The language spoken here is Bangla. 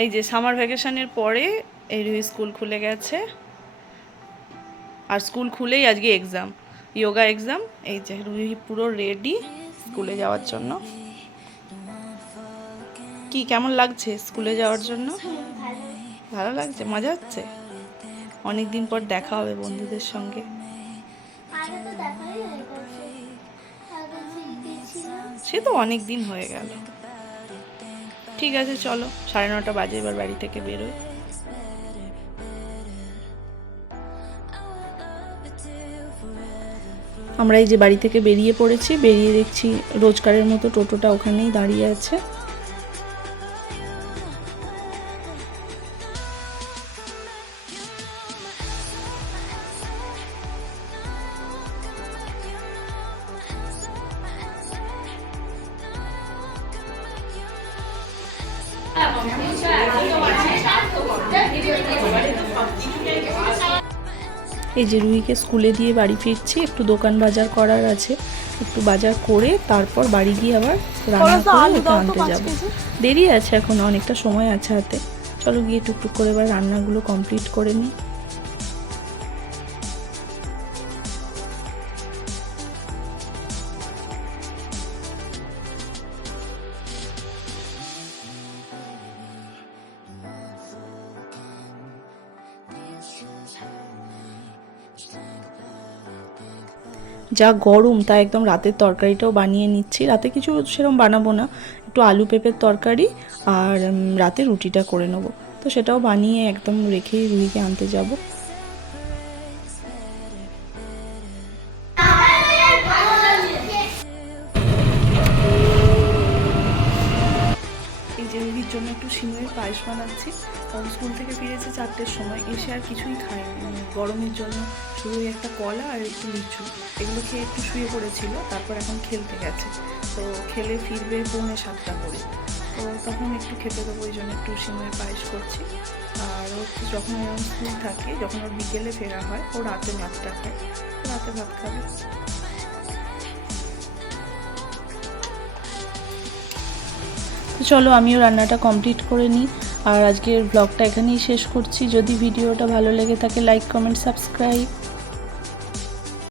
এই যে সামার ভ্যাকেশনের পরে এই রুহি স্কুল খুলে গেছে, আর স্কুল খুলেই আজকে এক্সাম, যোগা এক্সাম। এই যে রুহি পুরো রেডি স্কুলে যাওয়ার জন্য। কি কেমন লাগছে স্কুলে যাওয়ার জন্য? ভালো লাগছে, মজা হচ্ছে? অনেক দিন পর দেখা হবে বন্ধুদের সঙ্গে। সে তো অনেক দিন হয়ে গেল। ঠিক আছে চলো, 9:30 বাজে, এবার বাড়ি থেকে বেরোই। আমরা এই যে বাড়ি থেকে বেরিয়ে পড়েছি, বেরিয়ে দেখছি রোজকারের মতো টোটোটা ওখানেই দাঁড়িয়ে আছে। এই যে রুহিকে স্কুলে দিয়ে বাড়ি ফিরছি, একটু দোকান বাজার করার আছে, একটু বাজার করে তারপর বাড়ি গিয়ে আবার রান্না করে ওকে আনতে যাব। দেরি আছে, এখন অনেকটা সময় আছে হাতে। চলো গিয়ে টুকটুক করে এবার রান্নাগুলো কমপ্লিট করে নিই। যা গরম, তা একদম রাতের তরকারিটাও বানিয়ে নিচ্ছি। রাতে কিছু সেরকম বানাবো না, একটু আলু পেঁপের তরকারি আর রাতে রুটিটা করে নেবো। তো সেটাও বানিয়ে একদম রেখেই রুহিকে আনতে যাব। এই যে রুহির জন্য একটু সিমের পায়েস বানাচ্ছি, কারণ স্কুল থেকে ফিরেছে 4টের সময়, এসে আর কিছুই খায়নি গরমের জন্য, শুধু একটা কলা আর একটু লিচু, এগুলো খেয়ে একটু শুয়ে পড়েছিল। তারপর এখন খেলতে গেছে, তো খেলে ফিরবে 6:45 করে, তো তখন একটু খেতে দেবো, ওই জন্য একটু সিমের পায়েস করছি। আর ও যখন এরকম স্কুল থাকে, যখন ওর বিকেলে ফেরা হয়, ও রাতে ভাতটা খায়, রাতে ভাত খাবে। তো চলো আমিও রান্নাটা কমপ্লিট করে নিই, আর আজকের ব্লগটা এখানেই শেষ করছি। যদি ভিডিওটা ভালো লেগে থাকে, লাইক কমেন্ট সাবস্ক্রাইব।